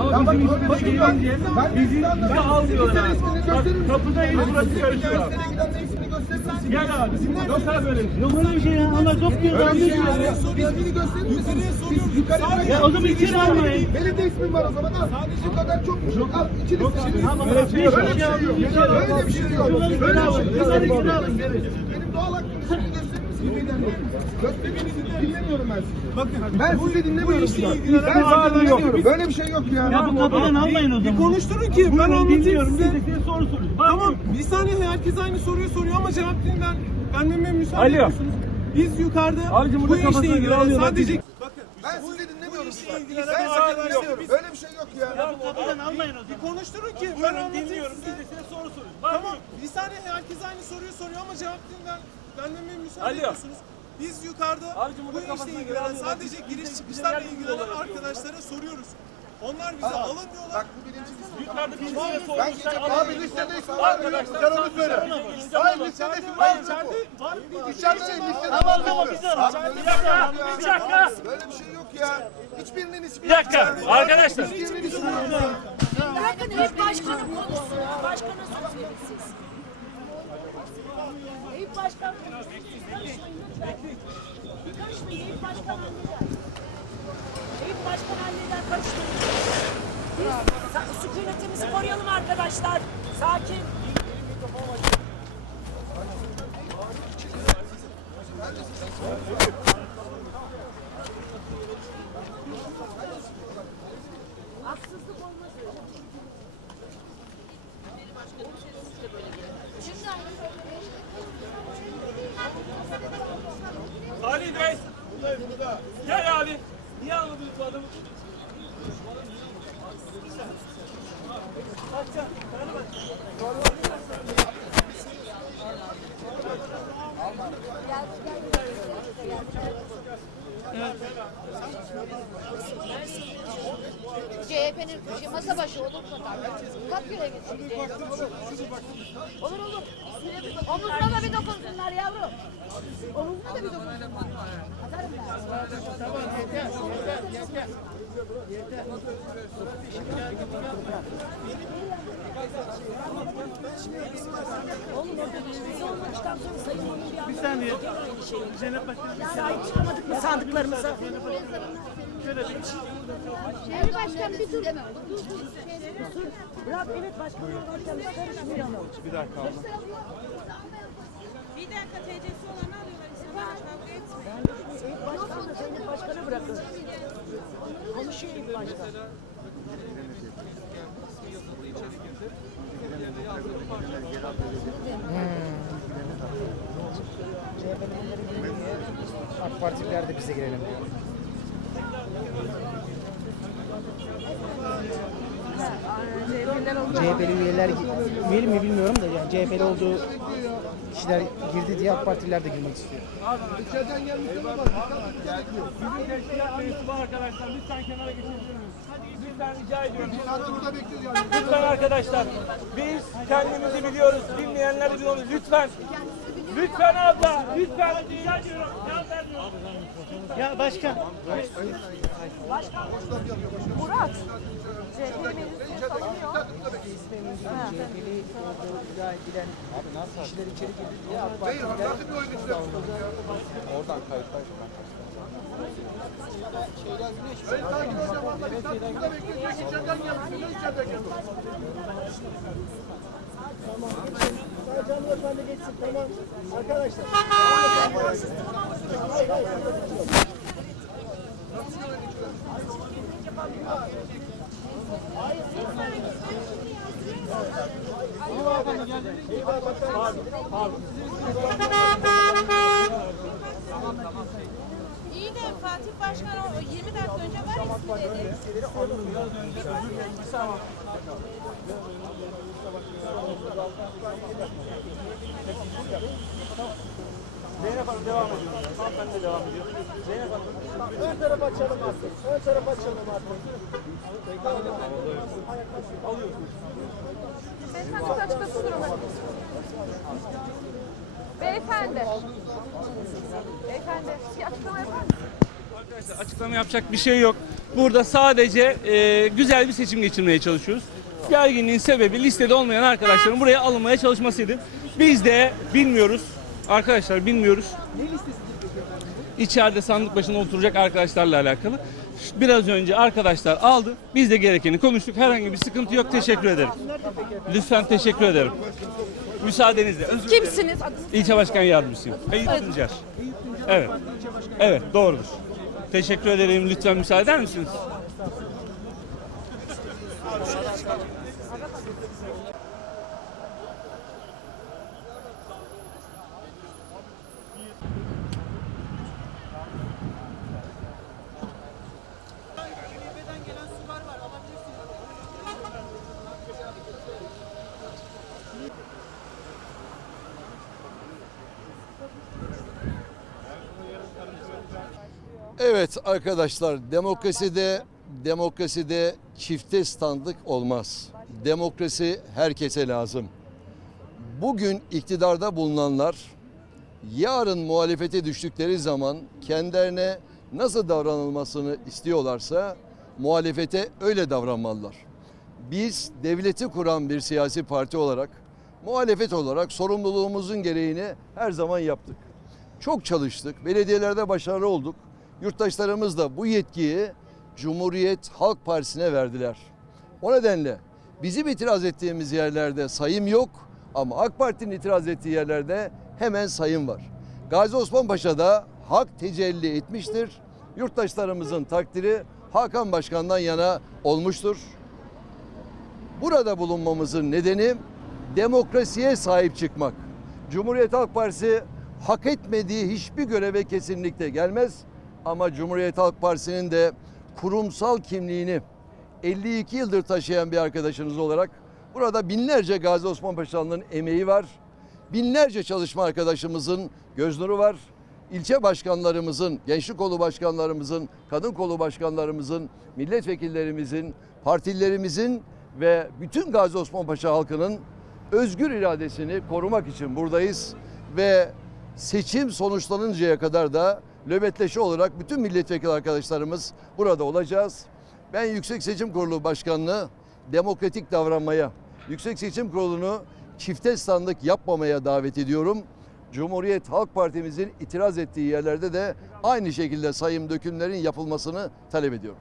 Ama bizim öyle şey yok. gelince Ben bizi bize almıyorlar Size abi. Bak kapıda Bak, burası karışıyor abi. Gel abi. Yok abi böyle bir şey. Yok böyle bir şey ya. Allah çok diyor. Öyle bir şey yok. ya. İsmini gösterir misin? Biz yukarıya Ya o zaman içeri almayın. Benim de ismim var o zaman al. Bu kadar çokmuş. Al için ismini. Tamam, Böyle bir şey yok. öyle bir şey yok. Öyle bir şey yok. Öyle bir şey yok. Benim doğal hakkım misin? Göstermenizi dinlemiyorum ben sizi. Bakın ben sizi dinlemiyorum şu an. Ben sizi dinlemiyorum. Böyle bir şey yok ya. Ya bu kapıdan almayın o zaman. Konuşturun ki ben anlatayım dinliyorum. size. Size soru. Bak, Tamam bir saniye herkes aynı soruyu soruyor ama cevap değil ben. Vermeme müsaade Alo. ediyorsunuz. Biz yukarıda Abicim burada bu işle ilgilenen sadece... Bakın Ben sizi dinlemiyorum. işle Ben ilgilenen sizi dinlemiyorum. Böyle bir şey yok ya. Ya bu kapıdan almayın o bir zaman. konuşturun ki ben anlatayım dinliyorum. size. Biz de size soru soruyoruz. Tamam bir saniye herkes aynı soruyu soruyor ama cevap değil ben. Vermeme müsaade Alo. ediyorsunuz. Biz yukarıda Abicim bu işle ilgilenen sadece giriş çıkışlarla ilgilenen arkadaşlara soruyoruz. Onlar bize alın diyorlar. Bak bu birinci liste. Yukarıda bir size Ben sormuşlar. Abi listede ismi var mı? Arkadaşlar Sen onu söyle. Hayır listede ismi var mı? İçeride değil listede Tamam var tamam mı? Bir dakika. Bir dakika. Böyle bir şey yok ya. Hiçbirinin ismi Bir dakika. Arkadaşlar. Hiçbirinin ismi yok. Bırakın hep başkanım konuşsun. Başkana söz verin siz. Eyüp Başkan karışmayın lütfen. Karışmayın. Eyüp Başkan halleder. Eyüp Başkan halleder. Karışmayın. Biz sükunetimizi koruyalım arkadaşlar. Sakin. Gel abi. Niye almadınız bu adamı? CHP'nin masa başı olur mu? Kalk göre gitsin. Olur olur. Omuzuna da bir dokunsunlar yavrum. Omuzuna da bir dokunsunlar. Oğlum orada biz olmadıktan sonra sayılmanın bir anlamı Bir saniye. yok. Şey. Zeynep Başkanım. Sahip çıkamadık mı sandıklarımıza? Başkan bir dur. Dur dur. Dur. Bırak evet başkan karışmayalım. Bir dakika. Bir dakika TC'si olanı alıyorlar insanlar kavga etmeyin. Eyüp başkan da Zeynep başkanı bırakın. Konuşuyor Eyüp başkan. AK Partililer de bize girelim diyor. CHP'li üyeler üyeli mi bilmiyorum da yani CHP'li olduğu kişiler girdi diye AK Partililer de girmek istiyor. Bizim teşkilat meclisi var arkadaşlar. Lütfen kenara geçebilir miyiz? Lütfen rica ediyorum. Lütfen arkadaşlar. Biz kendimizi biliyoruz. Bilmeyenler biliyoruz. Lütfen. Lütfen abla. Lütfen. Rica ediyorum. Ya başkan. Murat. İddia edilen kişiler içeri girdi diye AK Hayır, Partililer nasıl bir oyun işte? Hayır, sakin ol ya, vallahi burada bekliyoruz. İçeriden gelmişsin, içeriden gelmişsin. İyi de Fatih Başkan o 20 dakika önce var ismi dedi. Zeynep Hanım devam ediyor. Hanımefendi de devam ediyor. Zeynep Hanım. ön tarafa açalım artık. Ön tarafa açalım artık. Beyefendi açıklasın durumu. Beyefendi. Beyefendi bir açıklama yapar mısınız? Arkadaşlar açıklama yapacak bir şey yok. Burada sadece e, güzel bir seçim geçirmeye çalışıyoruz. Gerginliğin sebebi listede olmayan arkadaşların buraya alınmaya çalışmasıydı. Biz de bilmiyoruz. Arkadaşlar bilmiyoruz. İçeride sandık başında oturacak arkadaşlarla alakalı. Biraz önce arkadaşlar aldı. Biz de gerekeni konuştuk. Herhangi bir sıkıntı yok. Teşekkür ederim. Lütfen teşekkür ederim. Müsaadenizle. Özür dilerim. Kimsiniz? İlçe Başkan Yardımcısıyım. Eyüp Tuncer. Evet. Evet doğrudur. Teşekkür ederim. Lütfen müsaade eder misiniz? Evet arkadaşlar demokraside demokraside çifte standlık olmaz. Demokrasi herkese lazım. Bugün iktidarda bulunanlar yarın muhalefete düştükleri zaman kendilerine nasıl davranılmasını istiyorlarsa muhalefete öyle davranmalılar. Biz devleti kuran bir siyasi parti olarak muhalefet olarak sorumluluğumuzun gereğini her zaman yaptık. Çok çalıştık. Belediyelerde başarılı olduk. Yurttaşlarımız da bu yetkiyi Cumhuriyet Halk Partisi'ne verdiler. O nedenle bizim itiraz ettiğimiz yerlerde sayım yok ama AK Parti'nin itiraz ettiği yerlerde hemen sayım var. Gazi Osman Paşa'da hak tecelli etmiştir. Yurttaşlarımızın takdiri Hakan Başkan'dan yana olmuştur. Burada bulunmamızın nedeni demokrasiye sahip çıkmak. Cumhuriyet Halk Partisi hak etmediği hiçbir göreve kesinlikle gelmez. Ama Cumhuriyet Halk Partisi'nin de kurumsal kimliğini 52 yıldır taşıyan bir arkadaşınız olarak burada binlerce Gazi Osman Paşalı'nın emeği var. Binlerce çalışma arkadaşımızın göz nuru var. İlçe başkanlarımızın, gençlik kolu başkanlarımızın, kadın kolu başkanlarımızın, milletvekillerimizin, partilerimizin ve bütün Gazi Osman Paşa halkının özgür iradesini korumak için buradayız ve seçim sonuçlanıncaya kadar da nöbetleşe olarak bütün milletvekili arkadaşlarımız burada olacağız. Ben Yüksek Seçim Kurulu Başkanlığı demokratik davranmaya, Yüksek Seçim Kurulu'nu çifte standlık yapmamaya davet ediyorum. Cumhuriyet Halk Partimizin itiraz ettiği yerlerde de aynı şekilde sayım dökümlerin yapılmasını talep ediyorum.